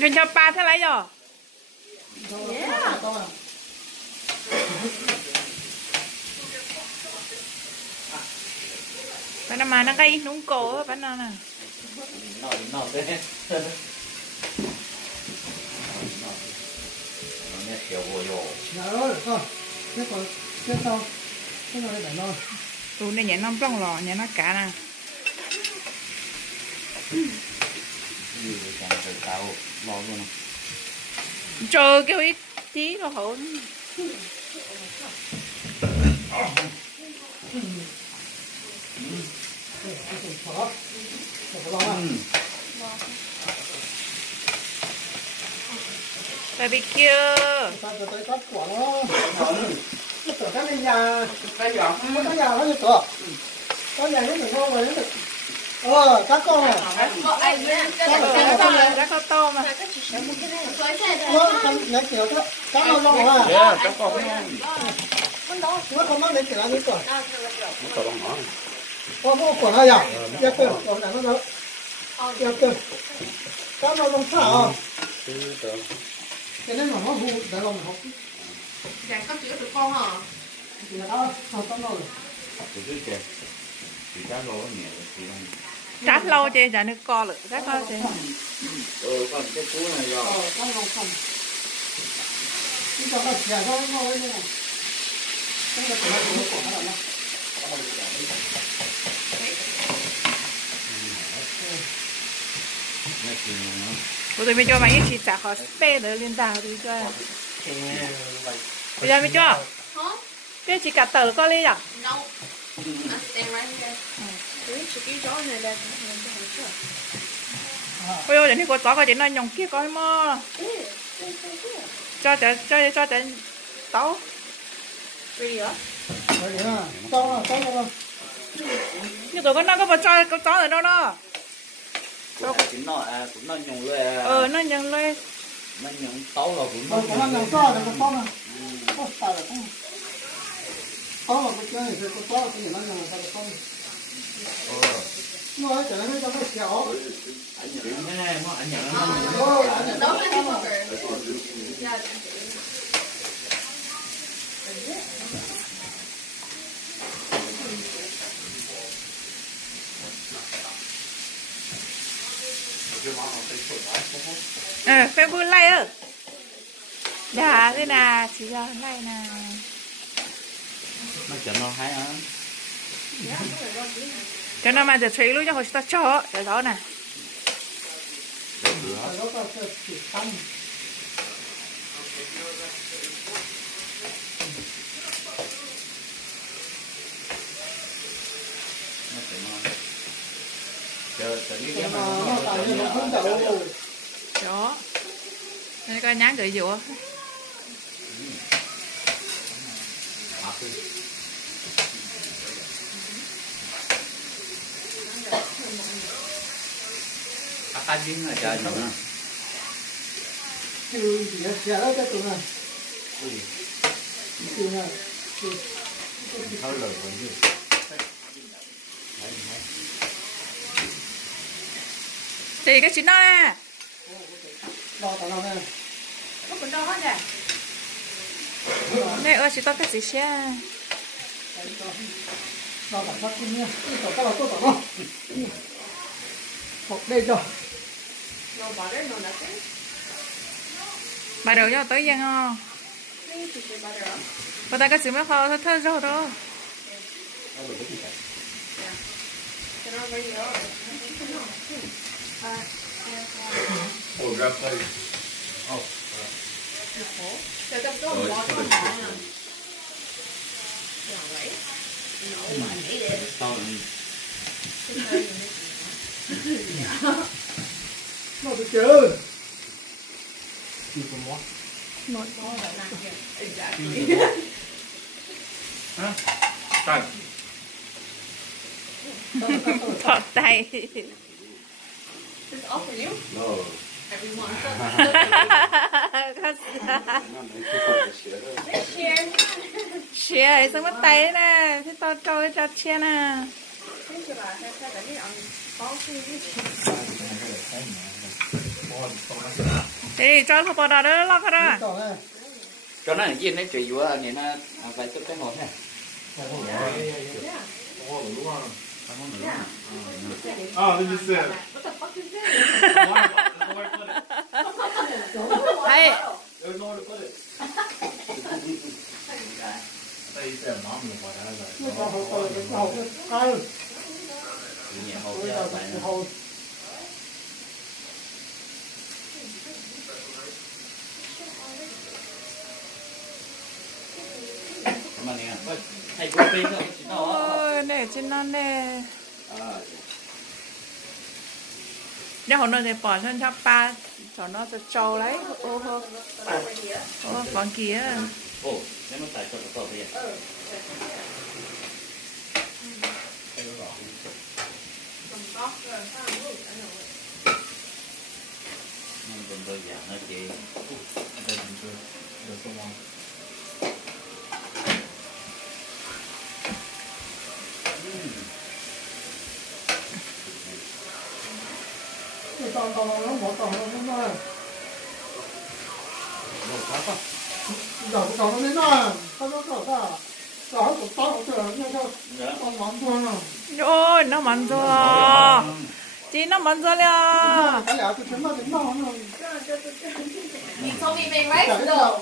Gần cho ba thế lấy rồi. Bạn nào mà nó gây núng cổ bạn nào nè. Nó thế. Nó kiểu vô vô. Rồi, con. Thế còn thế sau. Thế nào để nó. Tụi này nhẹ nó bông lò, nhẹ nó cả nè. Gì chẳng phải tao lo luôn. Trời kêu ít tí vào hổn. Barbecue. Tao tới cắt quả nó. Nó tưởng cái nhà. Cái nhà nó như cửa. Có nhà hết được ngon rồi hết. Các con này. Rác có tôm mà. Lấy kiểu đó. Các con ngon hả? Yeah, các con Nó không mang đến kiểu ăn quả. nó to bằng nó. Mua quả này à? Dạ từ, còn này nó nữa. Dạ từ. Các con ngon sao? Cái này nó hú, để lòng hú. Dạ có chữa được con hả? Thì đó, không có rồi. Từ dưới kìa. Thì cá lô nó nhẹ thì không. Rác lâu chứ chả nước co lực, rác lâu chứ. Còn cái cú này rồi. Các con không. Chúng ta có chè cho nó ngon đấy nè. Cái này nó cũng có quả đó. Bố tôi mới cho mày chỉ trả khó spê được liên tàu đi cho. Bây giờ mới cho. Hả? Cái chỉ cả tờ có đi à? No. I stand right here. Chỉ cái chỗ này là Ôi ôi, giờ có chó có chỉ nói nhông kia coi mà. Cho tấu. Gì vậy? Rồi đi ha. Tao nó. Nhưng tôi có nói có vào cho con chó ở đâu đó. Cũng nó nhung lên. Nó nhận lên. Nó nhung tấu rồi cũng Rồi nó nằm to rồi con nè. Có sao rồi không? To là cái chơi thì con to thì nó nằm sao không? Nó trở nên nó cái xẻo. Anh nhận nè, anh nhận nó. Đó là hamburger. Dạ. Facebook like ơ. Dạ, thế nè, chỉ là like nè. Nó chở nó hay á. Cho nó mà giờ thấy lúc cho hồi ta cho, để đó nè. Nó có chỉ tăng. Đó. Đây coi nhán gửi dụ. Cá dính là trời nữa. Chứ gì đó cái tụi này. Tụi này. Thôi lời còn gì. Thì cái chuyện đó nè. Lo tao lo nè. Có phần đó hết nè. Đây chỉ tao cái gì xe. Lo tao phát nha. Tao lo. Học đây rồi. Nó bỏ đấy nó đã thế. Bà đầu cho tới giang không? Bà ta cái gì mới khó thơ rồi đó. Ồ, ra đây. Ồ. Giờ tập trung bỏ nó bỏ nè. Rồi vậy. Nó mà nghĩ đi. Nó được chưa? Chỉ có món. Nói có là làm kìa. Hả? Tay. Thọt tay. It's all for you. No. Everyone. Share xong mất tay nè. Thế tao cho chia nè. Thế chứ bà, thế cái này có cái gì? Đi cho nó bỏ đó đó lo cái đó. cho nó yên đấy chỉ vừa này nó phải chút cái hồn này Oh, then you said. Hey. There's nowhere to put it. I thought you said mom was like, I was like, nhiều hồn cho bạn mà nè thầy cô pin thôi nó Ôi, này trên nó nè. Nếu hôm nay thì bỏ chân cho ba cho nó cho trâu lấy. Ô hô. Ô, còn kia. ồ nếu nó tại cho nó đi nên còn đôi dạng nó chị Ôi, nó mặn rồi. Chị nó mặn rồi nha.你聪明没来的。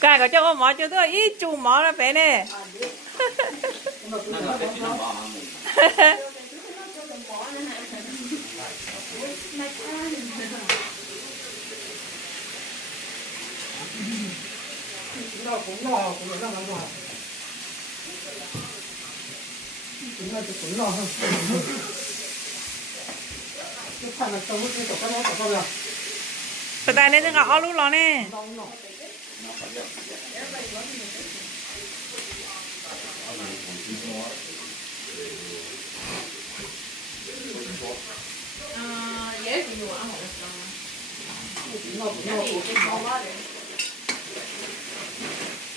Cái có cho con mỏ cho tôi ít chú mỏ nó bé nè. nó là cái chuyện bỏ Tụi ta nên ngõ lúc đó nè. Dễ thì nhiều ăn một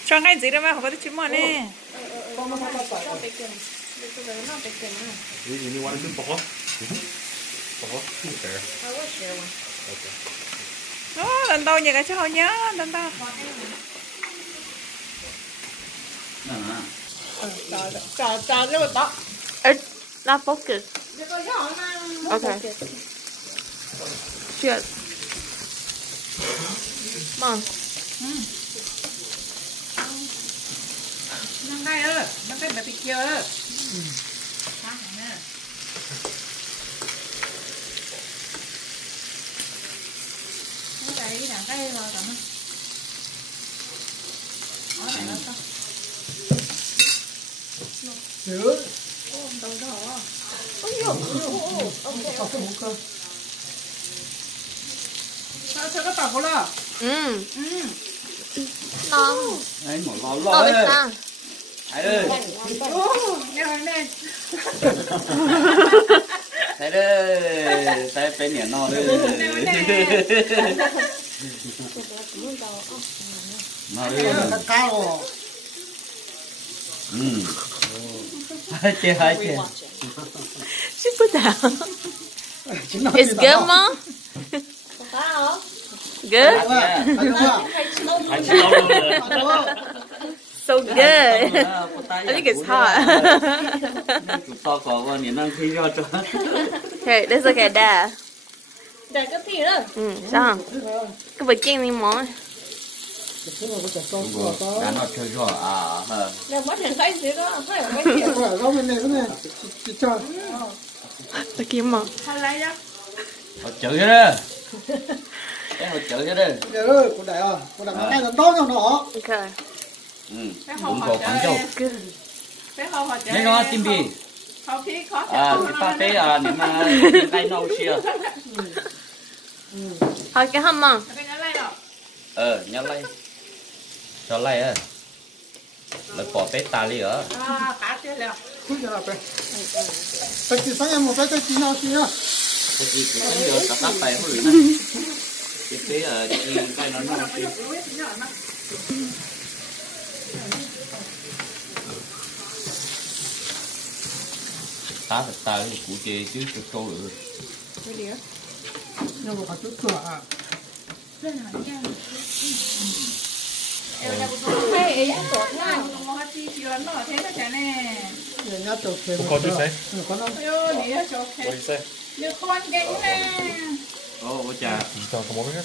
Cho cái gì đó mà không có chút mỏ nè. you want to do ball? Ball? There. Đó, lần đầu nhà cái cho họ nhớ, lần đầu. Cho cái bọc. Not focus. Okay. Shit. Mom. Nó ngay ơ, nó cái bị kia ơ. Cái đằng cái rồi còn nó. Ở này nó to. Nhớ. Ô, đâu đó. Sao có tàu là? Ngon. ấy một lò Ngon lò biết ấy sao? thầy ơi Nghe này. thầy ơi thầy bên nhà nó đấy nó đấy cao. hai chị She put down. It's good, Mom? Good? hai chị lâu rồi So good. I think it's hot. chụp to có vào nhà năng khi cho Hey, let's look at that. Để cái gì đó. Sao? Cái bịch kinh đi mỏ. đã nó chơi rồi à hả Để mất tiền cái gì đó, phải không cái gì. Rau bên này này. Cho. Cái kim mỏ. Thôi lấy đó. họ chửi đó cái họ chửi đó Nhớ của đại à. Của đại ngay lần đó nhau nó. Okay. cũng có quảng châu Cái hộp họ nên nó tim bì Không khí khó à thì ta thấy à nếu mà tay nâu xìa Hỏi cái hâm mong. Cái nhớ lấy đâu. nhớ lấy cho lấy á lấy bỏ bếp ta đi ở Cá chết rồi. Cứ cho nó. Tại vì sáng em một cái chỉ nào xí á. cái gì cũng không được tập tay không được này cái tay nó xìa tá thật ta cái củ chê chứ cái câu được. Cái gì á? nhưng mà có chút cửa à Hey, ya tốt nào, nó chi chi nó thế nó chả nè. người nhà tổ thêm What do you say? có nó Yo, nè cho What do you say? Như con gánh nè. Ô, bố trà. You don't come over here?